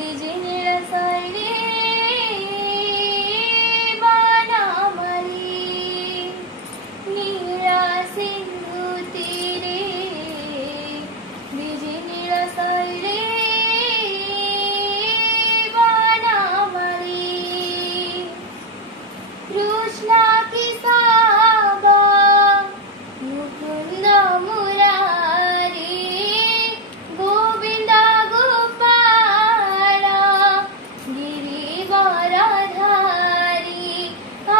বিজিনের সাইরে বানামালি নীলা সিন্ধু তীরে বিজিনের সাইরে বানামালি কৃষ্ণা কি সাবা মুকুন্দ মুরারি গোবিন্দ গোপাল গিরিবরধারি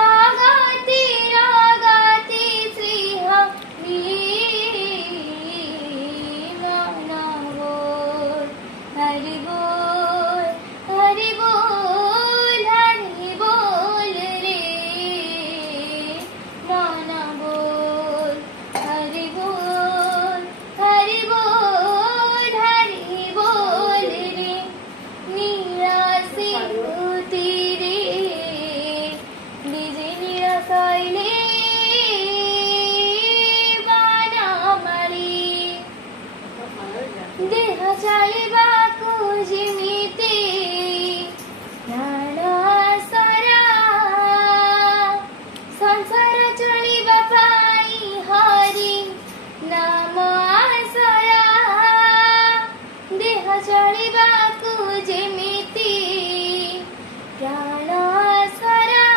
আগাতি আগাতি শ্রীহরি মনবোল হরি বল হরি বল হরি বল রে মনবোল হরি বল হরি বল হরি বল রে নীলা সিন্ধু তীরে বিজিনীর শৈলে বানামালি দেহ চালিବାକୁ ଯେମିତି ପ୍ରାଣ ସାରା ସଂସାର ଚଳିବା ପାଇଁ ହରି ନାମ ଆସରା ଦେହ ଚଳିବାକୁ ଯେମିତି ପ୍ରାଣ ସାରା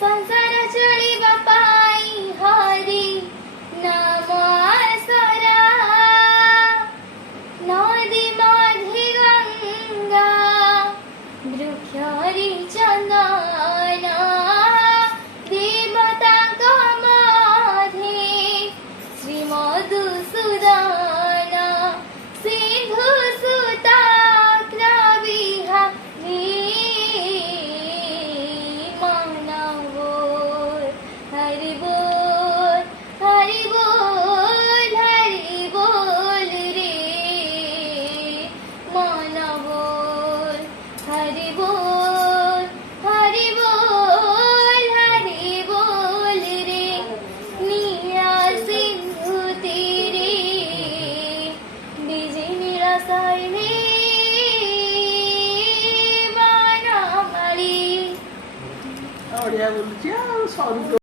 ସଂସାର ଚଳିବା ପାଇଁ ହରି ନାମ ଆସରା নদী মাঝি গঙ্গা বৃক্ষরি চন্দন দেবতাঙ্ক মাঝে শ্রী মধুসূদন সিন্ধু সুতাগ্রবিহারী মনবোল হরি বল হরি বল হরি বল রে মনবোল হরি বল হরি বল হরি বল রে নীলা সিন্ধু তীরে বিজিনীর শৈলে বানামালি। ଓଡ଼ିଆ ବୋଲୁଛି ଆଉ ସରୁ